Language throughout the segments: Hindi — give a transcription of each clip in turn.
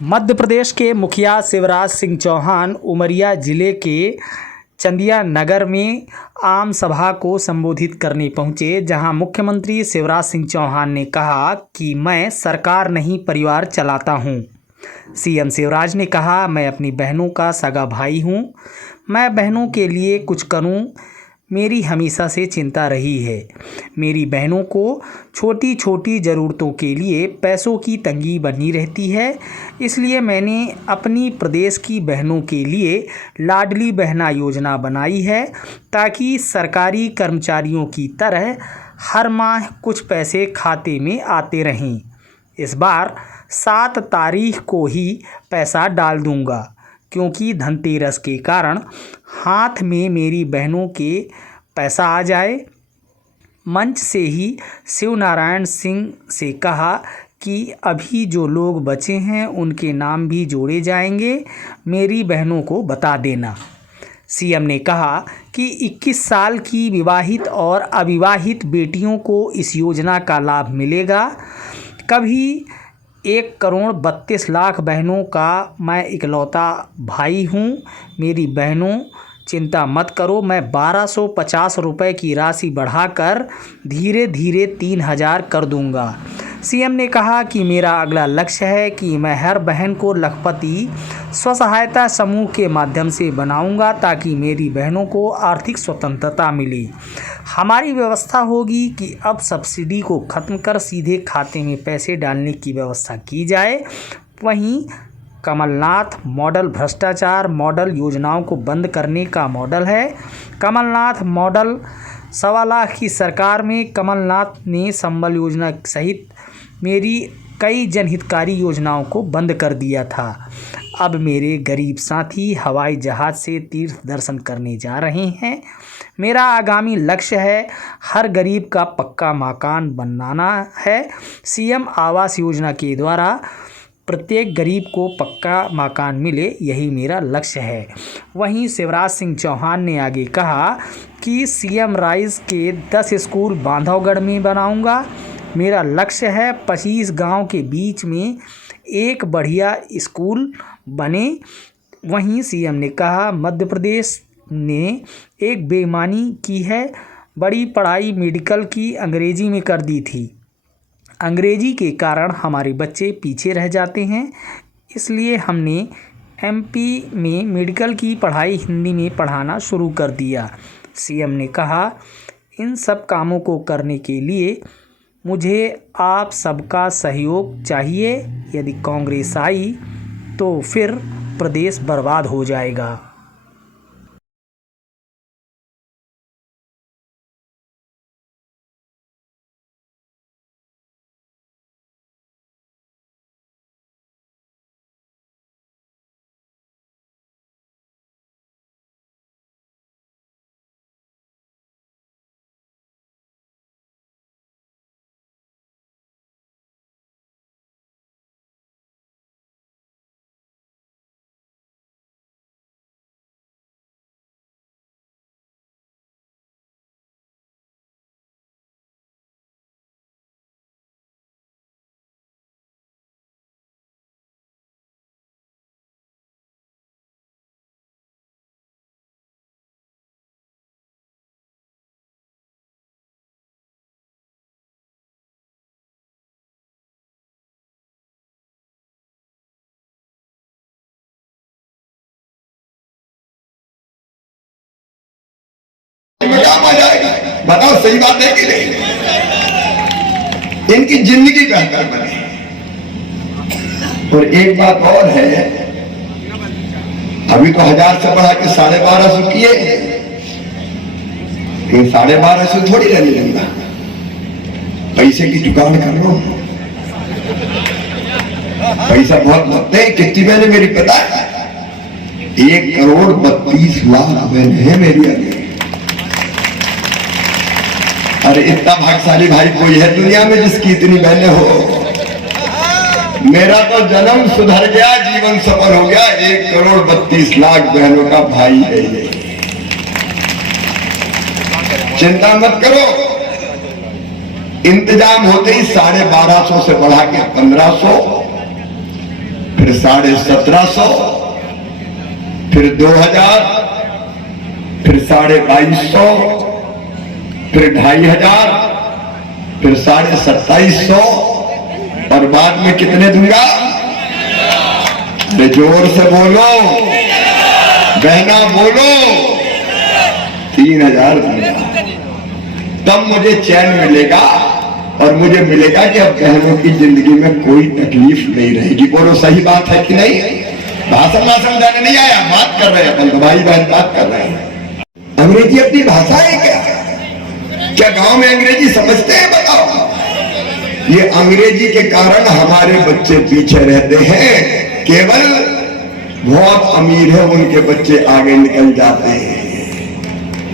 मध्य प्रदेश के मुखिया शिवराज सिंह चौहान उमरिया जिले के चंदिया नगर में आम सभा को संबोधित करने पहुंचे, जहां मुख्यमंत्री शिवराज सिंह चौहान ने कहा कि मैं सरकार नहीं परिवार चलाता हूं। सीएम शिवराज ने कहा, मैं अपनी बहनों का सगा भाई हूं, मैं बहनों के लिए कुछ करूं, मेरी हमेशा से चिंता रही है। मेरी बहनों को छोटी छोटी ज़रूरतों के लिए पैसों की तंगी बनी रहती है, इसलिए मैंने अपनी प्रदेश की बहनों के लिए लाडली बहना योजना बनाई है, ताकि सरकारी कर्मचारियों की तरह हर माह कुछ पैसे खाते में आते रहें। इस बार 7 तारीख को ही पैसा डाल दूंगा, क्योंकि धनतेरस के कारण हाथ में मेरी बहनों के पैसा आ जाए। मंच से ही शिवनारायण सिंह से कहा कि अभी जो लोग बचे हैं उनके नाम भी जोड़े जाएंगे, मेरी बहनों को बता देना। सीएम ने कहा कि 21 साल की विवाहित और अविवाहित बेटियों को इस योजना का लाभ मिलेगा। कभी 1,32,00,000 बहनों का मैं इकलौता भाई हूँ। मेरी बहनों, चिंता मत करो, मैं 1,250 रुपये की राशि बढ़ाकर धीरे धीरे 3,000 कर दूंगा। सीएम ने कहा कि मेरा अगला लक्ष्य है कि मैं हर बहन को लखपति स्वसहायता समूह के माध्यम से बनाऊंगा, ताकि मेरी बहनों को आर्थिक स्वतंत्रता मिले। हमारी व्यवस्था होगी कि अब सब्सिडी को खत्म कर सीधे खाते में पैसे डालने की व्यवस्था की जाए। वहीं कमलनाथ मॉडल भ्रष्टाचार मॉडल योजनाओं को बंद करने का मॉडल है। कमलनाथ मॉडल 1.25 लाख की सरकार में कमलनाथ ने संबल योजना सहित मेरी कई जनहितकारी योजनाओं को बंद कर दिया था। अब मेरे गरीब साथी हवाई जहाज़ से तीर्थ दर्शन करने जा रहे हैं। मेरा आगामी लक्ष्य है हर गरीब का पक्का मकान बनाना है। सीएम आवास योजना के द्वारा प्रत्येक गरीब को पक्का मकान मिले, यही मेरा लक्ष्य है। वहीं शिवराज सिंह चौहान ने आगे कहा कि सीएम राइज के 10 स्कूल बांधवगढ़ में बनाऊंगा। मेरा लक्ष्य है 25 गांव के बीच में एक बढ़िया स्कूल बने। वहीं सीएम ने कहा, मध्य प्रदेश ने एक बेईमानी की है, बड़ी पढ़ाई मेडिकल की अंग्रेजी में कर दी थी। अंग्रेजी के कारण हमारे बच्चे पीछे रह जाते हैं, इसलिए हमने एमपी में मेडिकल की पढ़ाई हिंदी में पढ़ाना शुरू कर दिया। सीएम ने कहा, इन सब कामों को करने के लिए मुझे आप सबका सहयोग चाहिए। यदि कांग्रेस आई तो फिर प्रदेश बर्बाद हो जाएगा। आ जाएगा। बताओ सही बात है कि नहीं? इनकी जिंदगी बेहतर बने। और एक बात और है, अभी तो 1000 से बढ़ा के 1250 किए, 1250 थोड़ी रहने देगा। पैसे की जुगाड़ कर लो, पैसा बहुत लगते हैं। कितनी मैंने मेरी पता है, 1,32,00,000 बहन है मेरी आगे। अरे इतना भाग्यशाली भाई कोई है दुनिया में जिसकी इतनी बहनें हो। मेरा तो जन्म सुधर गया, जीवन सफल हो गया। 1,32,00,000 बहनों का भाई है ये। चिंता मत करो, इंतजाम होते ही 1250 से बढ़ा के 1,500, फिर 1750, फिर 2000, फिर 2250, फिर 2500, फिर 2750 और बाद में कितने दूंगा? जोर से बोलो बहना, बोलो 3000 दूंगा। तब मुझे चैन मिलेगा और मुझे मिलेगा कि अब बहनों की जिंदगी में कोई तकलीफ नहीं रहेगी। बोलो सही बात है कि नहीं? भाषण ना समझाने नहीं आया, बात कर रहे हैं अपन, तो भाई बहन बात कर रहे हैं। अंग्रेजी अपनी भाषा है क्या गांव में अंग्रेजी समझते हैं? बताओ। ये अंग्रेजी के कारण हमारे बच्चे पीछे रहते हैं। केवल बहुत अमीर है उनके बच्चे आगे निकल जाते हैं।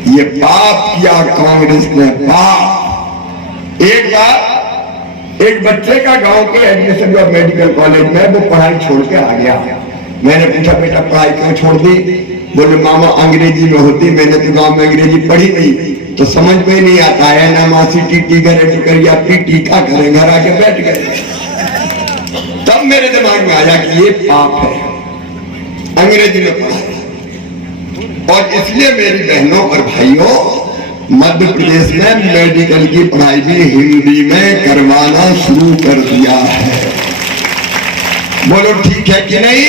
ये पाप किया कांग्रेस ने, पाप। एक बार एक बच्चे का गांव के एडमिशन हुआ मेडिकल कॉलेज में, वो पढ़ाई छोड़ के आ गया। मैंने पूछा बेटा पढ़ाई क्यों छोड़ दी? बोले मामा अंग्रेजी में होती, मैंने तो गांव में अंग्रेजी पढ़ी नहीं, तो समझ में नहीं आता है ना। मासी टीटी करे टुकरिया पीटी का करे, घर आके बैठ गए। तब मेरे दिमाग में आया कि ये पाप है अंग्रेजी में पढ़ाई। और इसलिए मेरी बहनों और भाइयों, मध्य प्रदेश में मेडिकल की पढ़ाई भी हिंदी में करवाना शुरू कर दिया है। बोलो ठीक है कि नहीं?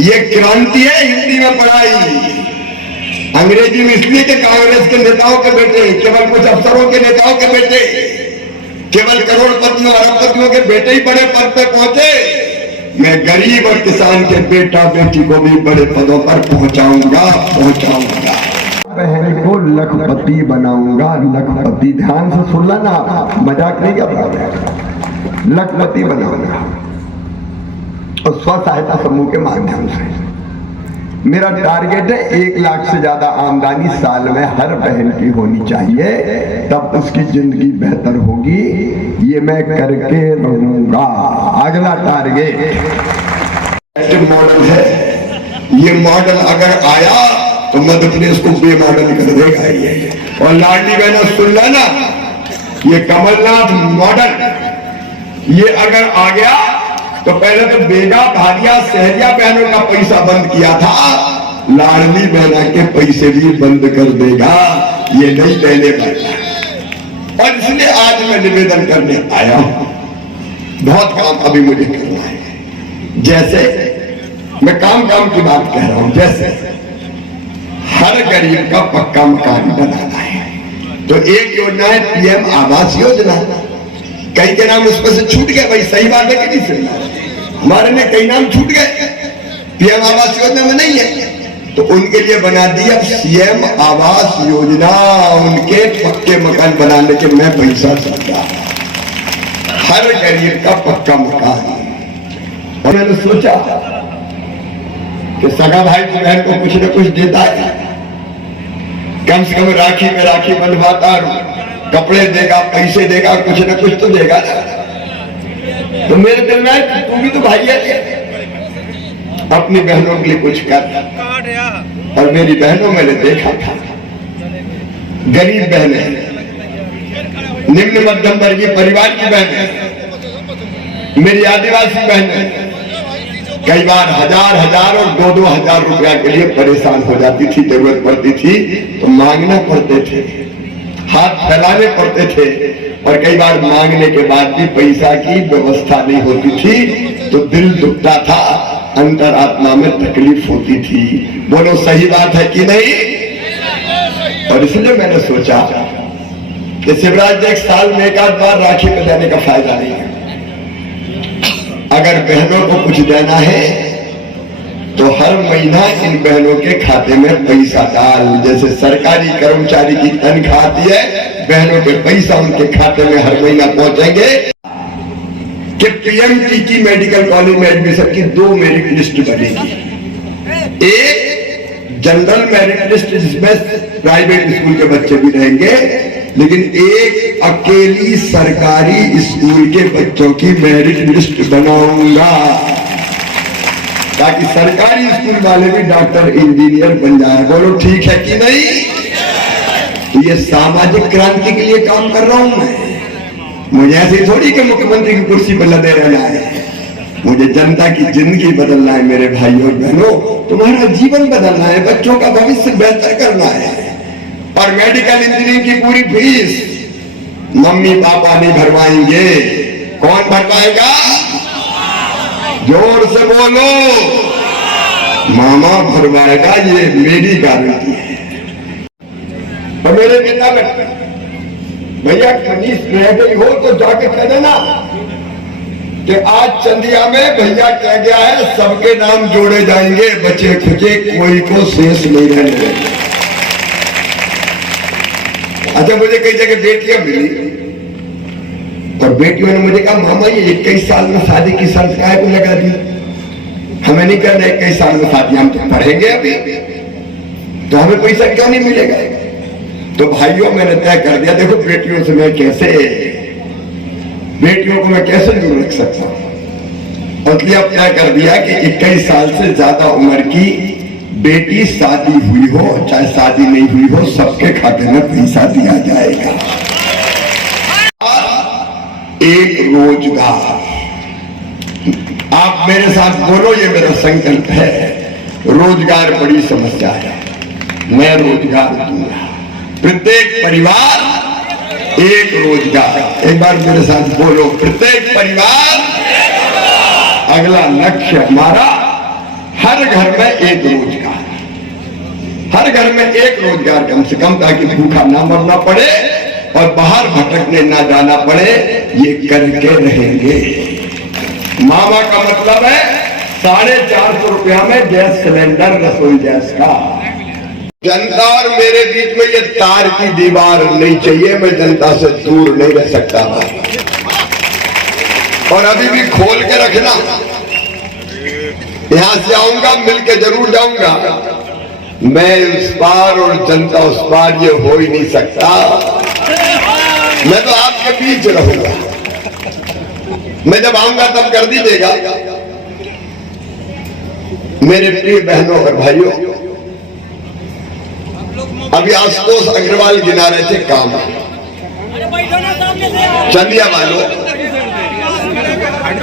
ये क्रांति है हिंदी में पढ़ाई। अंग्रेजी में इसलिए कि कांग्रेस के नेताओं के बेटे, केवल कुछ अफसरों के नेताओं के बेटे, केवल करोड़पतियों अरबपतियों के बेटे ही बड़े पद पे पहुंचे। मैं गरीब और किसान के बेटा बेटी को भी बड़े पदों पर पहुंचाऊंगा। बहन को लखपति बनाऊंगा, लखपति। ध्यान से सुन लेना, मजाक नहीं कर रहा, लखपति बनाऊंगा। और स्व सहायता समूह के माध्यम से मेरा टारगेट है 1 लाख से ज्यादा आमदनी साल में हर बहन की होनी चाहिए, तब उसकी जिंदगी बेहतर होगी। ये मैं करके रहूंगा। अगला टारगेट मॉडल है। ये मॉडल अगर आया तो मध्य प्रदेश को बे मॉडल कर देगा ये। और लाडली बहना सुन लेना, ये कमलनाथ मॉडल ये अगर आ गया तो पहले तो बेगा भारिया सहरिया बहनों का पैसा बंद किया था, लाडली बहना के पैसे भी बंद कर देगा। ये नहीं देने वाला। और इसलिए आज मैं निवेदन करने आया हूं। बहुत काम अभी मुझे करना है। जैसे मैं काम की बात कह रहा हूं, जैसे हर गरीब का पक्का मकान बनाना है, तो एक योजना है पीएम आवास योजना। कई के नाम उसमें से छूट गए। भाई सही बात है कि नहीं? सुनना, हमारे में कई नाम छूट गए, पीएम आवास योजना में नहीं है, तो उनके लिए बना दी अब सीएम आवास योजना। उनके पक्के मकान बनाने के मैं पैसा सकता, हर गरीब का पक्का मकान। और मैंने सोचा कि सगा भाई की बहन को कुछ न कुछ देता है, कम से कम राखी में राखी बंधवाता, कपड़े देगा, पैसे देगा, कुछ न कुछ तो देगा ना। तो मेरे दिल में तू भी तो भाई है, अपनी बहनों के लिए कुछ कर। और मेरी बहनों मैंने देखा था, गरीब बहनें, निम्न मध्यम वर्गीय परिवार की बहनें, मेरी आदिवासी बहनें कई बार हजार और 2-2 हजार रुपया के लिए परेशान हो जाती थी, जरूरत पड़ती थी तो मांगना पड़ते थे, हाथ फैलाने पड़ते थे। और कई बार मांगने के बाद भी पैसा की व्यवस्था नहीं होती थी तो दिल दुखता था, अंतरात्मा में तकलीफ होती थी। बोलो सही बात है कि नहीं? और इसलिए मैंने सोचा कि शिवराज जी, 1 साल में 1 आध बार राखी पे देने का फायदा नहीं है। अगर बहनों को कुछ देना है तो हर महीना इन बहनों के खाते में पैसा डाल। जैसे सरकारी कर्मचारी की तनख्वाह आती है, बहनों के पैसा उनके खाते में हर महीना पहुंचेंगे। कि पीएमटी की मेडिकल कॉलेज में एडमिशन की 2 मेरिट लिस्ट बनेगी। एक जनरल मेरिट लिस्ट जिसमें प्राइवेट स्कूल के बच्चे भी रहेंगे, लेकिन एक अकेली सरकारी स्कूल के बच्चों की मेरिट लिस्ट बनाऊंगा, ताकि सरकारी स्कूल वाले भी डॉक्टर इंजीनियर बन जाए। बोलो ठीक है कि नहीं? ये सामाजिक क्रांति के लिए काम कर रहा हूं मैं। मुझे ऐसे थोड़ी कि मुख्यमंत्री की कुर्सी पर लदे रहना है। मुझे जनता की जिंदगी बदलना है मेरे भाइयों और बहनों, तुम्हारा जीवन बदलना है, बच्चों का भविष्य बेहतर करना है। और मेडिकल इंजीनियरिंग की पूरी फीस मम्मी पापा नहीं भरवाएंगे, कौन भरवाएगा? जोर से बोलो, मामा भरवाएगा, ये मेरी गारंटी है। और मेरे नेता में भैया मनीष रह गई हो तो जाके कह देना कि आज चंदिया में भैया कह गया है सबके नाम जोड़े जाएंगे, बचे खुचे कोई को शेष नहीं रहने देंगे। अच्छा, मुझे कई जगह बेटियां मिली और बेटियों ने मुझे कहा मामा ये 21 साल में शादी की शर्त काय को लगा दी, हमें नहीं करना 21 साल में शादी, हम तो पढ़ेंगे अभी, तो हमें पैसा क्यों नहीं मिलेगा? तो भाइयों मैंने तय कर दिया, देखो बेटियों से मैं कैसे, बेटियों को मैं कैसे दूर रख सकता हूं, इसलिए अब तय कर दिया कि 21 साल से ज्यादा उम्र की बेटी शादी हुई हो चाहे शादी नहीं हुई हो, सबके खाते में पैसा दिया जाएगा। एक रोजगार, आप मेरे साथ बोलो, ये मेरा संकल्प है। रोजगार बड़ी समस्या है, मैं रोजगार दूंगा, प्रत्येक परिवार एक रोजगार। एक बार मेरे साथ बोलो, प्रत्येक परिवार, अगला लक्ष्य हमारा हर घर में एक रोजगार, हर घर में एक रोजगार कम से कम, ताकि भूखा ना मरना पड़े और बाहर भटकने ना जाना पड़े, ये करके रहेंगे। मामा का मतलब है 450 रुपया में गैस सिलेंडर, रसोई गैस का। जनता और मेरे बीच में ये तार की दीवार नहीं चाहिए, मैं जनता से दूर नहीं रह सकता। और अभी भी खोल के रखना, यहां से आऊंगा मिल के जरूर जाऊंगा, मैं उस पार और जनता उस पार, ये हो ही नहीं सकता। मैं तो आपके बीच रहूंगा, मैं जब आऊंगा तब कर दीजिएगा। मेरे प्रिय बहनों और भाइयों, अभी आशुतोष अग्रवाल गिना रहे थे काम, चंदिया वालों,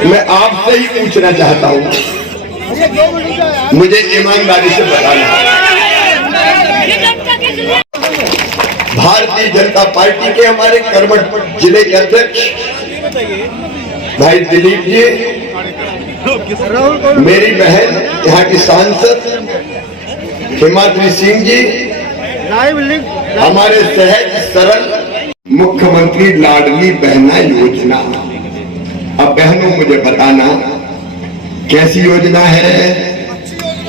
मैं आपसे ही पूछना चाहता हूं, मुझे ईमानदारी से बताना, भारतीय जनता पार्टी के हमारे करमट जिले के अध्यक्ष भाई दिलीप जी, मेरी बहन यहाँ की सांसद हिमाद्री सिंह जी, हमारे सहज सरल मुख्यमंत्री लाडली बहना योजना। अब बहनों मुझे बताना कैसी योजना है,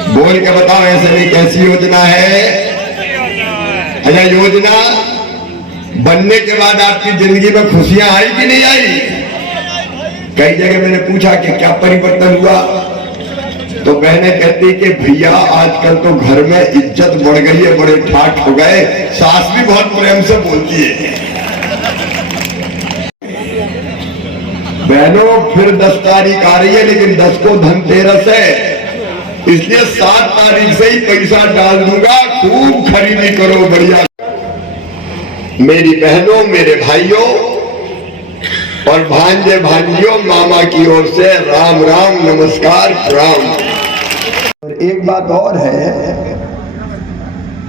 बोल के बताओ, ऐसे नहीं कैसी योजना है। अच्छा, योजना बनने के बाद आपकी जिंदगी में खुशियां आई कि नहीं आई? कई जगह मैंने पूछा कि क्या परिवर्तन हुआ, तो बहनें कहती कि भैया आजकल तो घर में इज्जत बढ़ गई है, बड़े ठाठ हो गए, सास भी बहुत प्रेम से बोलती है। बहनों, फिर 10 तारीख आ रही है, लेकिन 10 को धनतेरस है, इसलिए 7 तारीख से ही पैसा डाल दूंगा, खूब खरीदी करो बढ़िया। मेरी बहनों, मेरे भाइयों और भांजे भांजियों, मामा की ओर से राम राम, नमस्कार, प्रणाम। एक बात और है,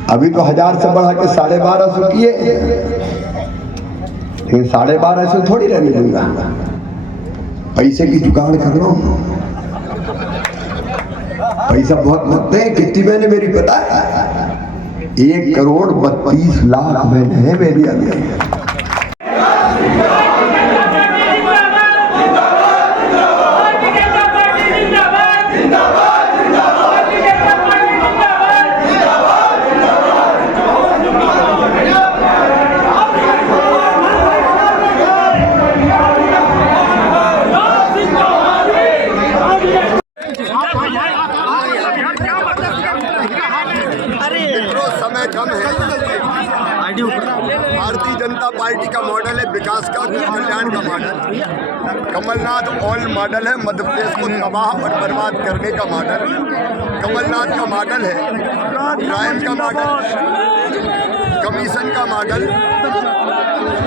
अभी तो 1000 से बढ़ा के 1250 किए, लेकिन 1250 थोड़ी रहने दूंगा, पैसे की जुगाड़ कर लो। पैसा बहुत लगते हैं, कितनी मैंने मेरी पता है, 1,32,00,000 मैंने है मेरी अंदर। समय कम है, भारतीय जनता पार्टी का मॉडल है विकास का, कल्याण का मॉडल। कमलनाथ ऑल मॉडल है, मध्य प्रदेश को तबाह और बर्बाद करने का मॉडल। कमलनाथ का मॉडल है क्राइम का मॉडल, कमीशन का मॉडल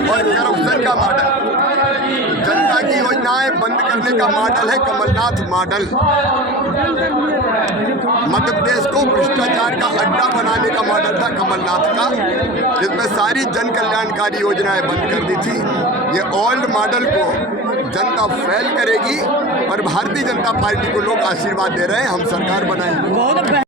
और करप्शन का मॉडल। जनता जनता की योजनाएं बंद करने का मॉडल है कमलनाथ मॉडल। मध्य प्रदेश को भ्रष्टाचार का अड्डा बनाने का मॉडल था कमलनाथ का, जिसमें सारी जन कल्याणकारी योजनाएं बंद कर दी थी। ये ओल्ड मॉडल को जनता फेल करेगी और भारतीय जनता पार्टी को लोग आशीर्वाद दे रहे हैं, हम सरकार बनाएंगे।